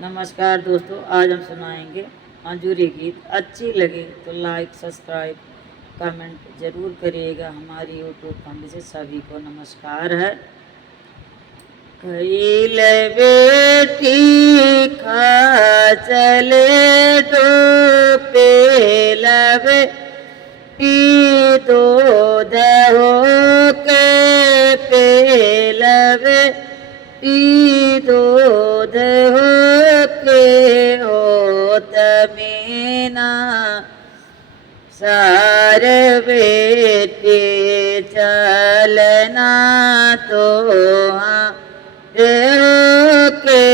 नमस्कार दोस्तों, आज हम सुनाएंगे मंजूरी गीत। अच्छी लगे तो लाइक, सब्सक्राइब, कमेंट जरूर करिएगा। हमारी यूट्यूब फैमिली से सभी को नमस्कार है। कैल बेटी खा चले तो पेलवे दूध हो के पेलवे दूध हो के होत मीना सार बेटे चलना तो हो के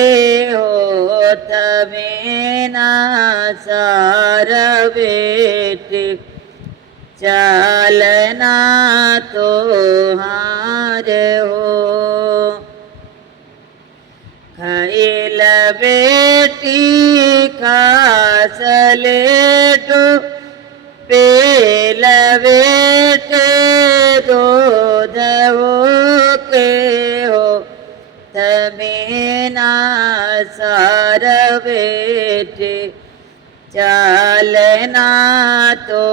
होत मीना सार बेटे चलना तो हार हो। खैल बेटी खासले तो पेल बेटे दूध हो के हो तमीना सार बेटे चलना तो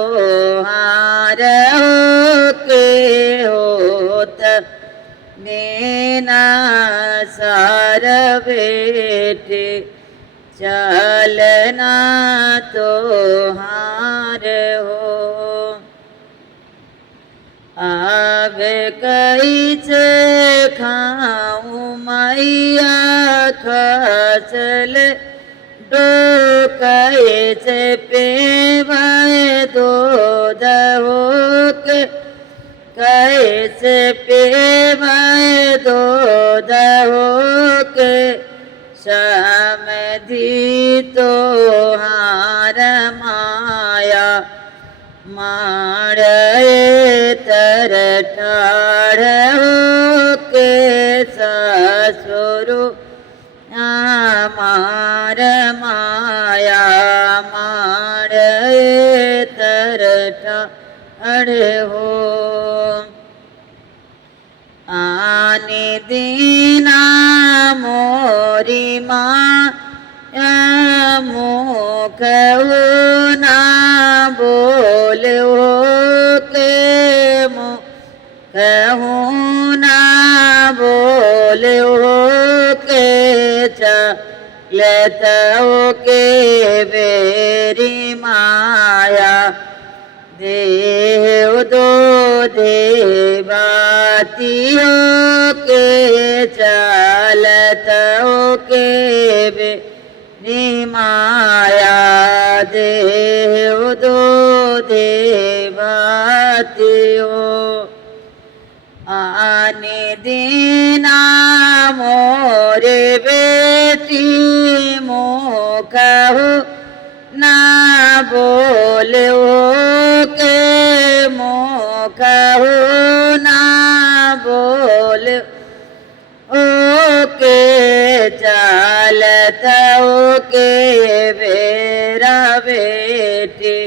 हार हो के होत मीना सार बेटे चलना तो हार हो। अब कैसे खाऊं मैया खसल दो कैसे पीवे दूध हो के कैसे पीवे दूध हो के समधी तो हार माया मारे तर ठाढ़ हो के ससुरु मार माया मारे तर ठाढ़ हो। आने दीना मोरी माँ मुख ना बोलो के मुख ना बोलो के चलतो के बेरी माया देव दो देवातियों के चलतो के बेरी माया देव दो देवातियों। आने दीना मोरे बेटी मुख ना बोलो के मुख ना बोलो ओ के चलत ओ के बेरा बेटी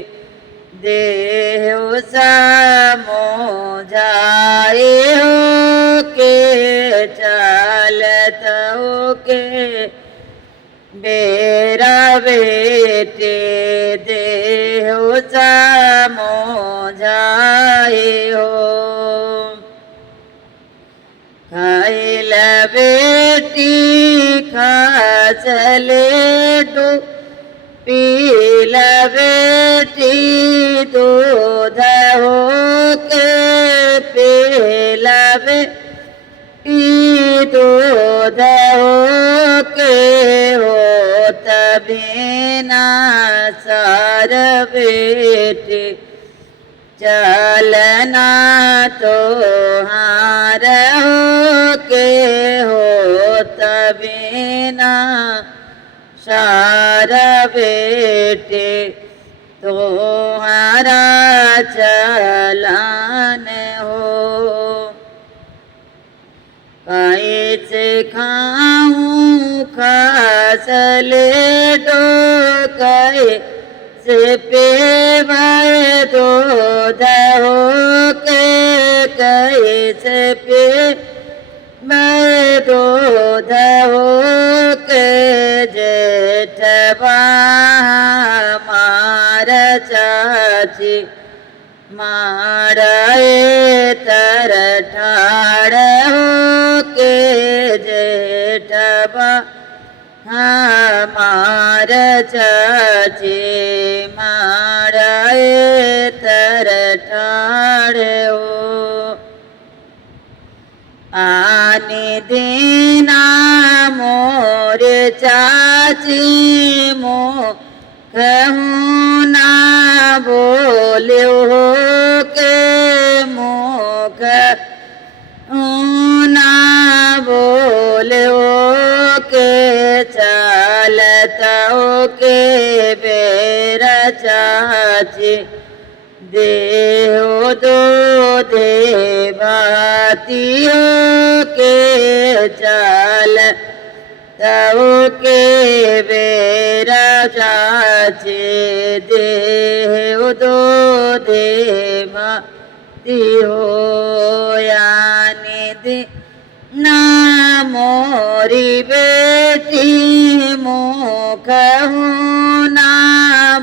देव समो जाए हो के चलत ओ के बेरा बेटे देव समो जाए हो। खैल बेटी खाचले डू पील बेटी दूध हो के पील बेटी दूध हो के होत बिना सार बेटे चलना तो हार हो के होत बिना सार बेटे तुम्हारा चलन हो। कैसे खाऊं खसले तो कैसे पीवे दूध हो के कैसे पीवे दूध हो के जे मारे तरठाड़ हो के जेठबा हमार चाचे मारे तरठाड़ हो आने देना मोर चाची मो कहूँ ना बोल्यो के मुख ना बोल्यो के चालता के बेरा चाची देहो दो देवातियों के चाल तव के बेरा चाचे देहो दो देवातियों यानी दे ना मोरी बेटी मुख ना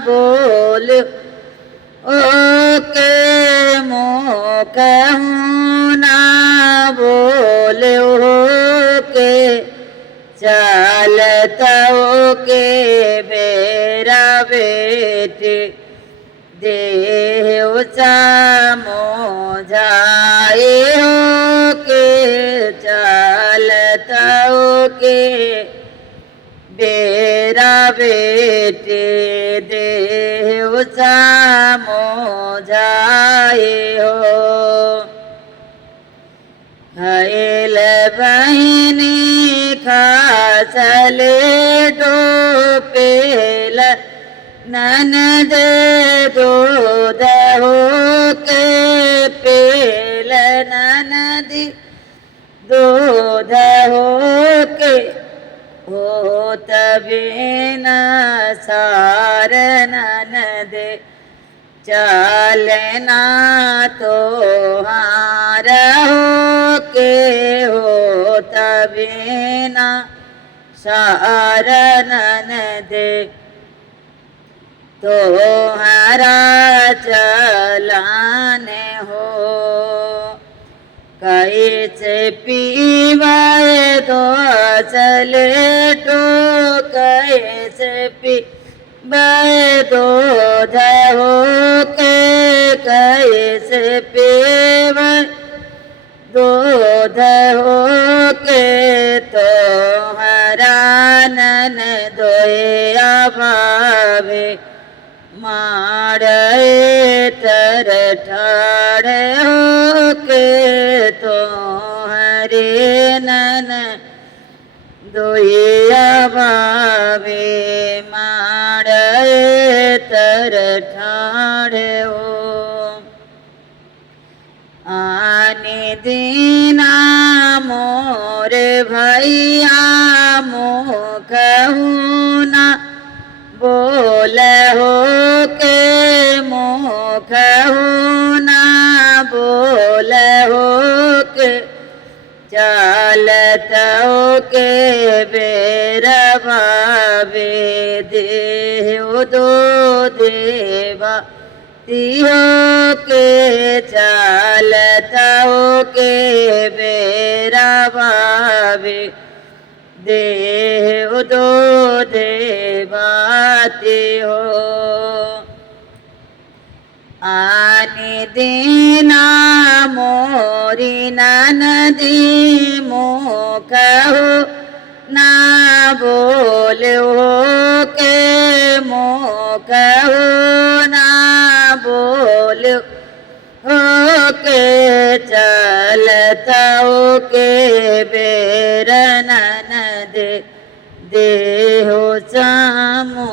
बोल ओके मुख ना बोले ओके चालता ओके बेरा बेटे देव चामो जाए ओके चालता ओके बेरा बेटे देव चामो जाए हो हईल बहिनी खाचले डोपेल ननद दूध हो के पेल ननदी दूध हो के हो तबे न सार ननदे चलना तो हार हो के हो तबे न सार ननदे तो हरा चलाने हो कैसे पीवाए तो चले तो कैसे पीवाए तो हो के कैसे पीवाए दूध हो के तो हरानन दोया भावे मारे तरठाड़ हो के तो हरे नन दोया भावे मारे तरठाड़ हो आने दीना मोर भैया मुख ना बोल हो के मुख ना बोल हो के चालत हो के बेरा भावे देव दो देवा तिहो के चालता हो के बेरा भावे देव दो देवाति हो आने देना मोरी ननदी मुख ना बोलो के मुख ना बोलो के चलता के बेर ननद देहो चामो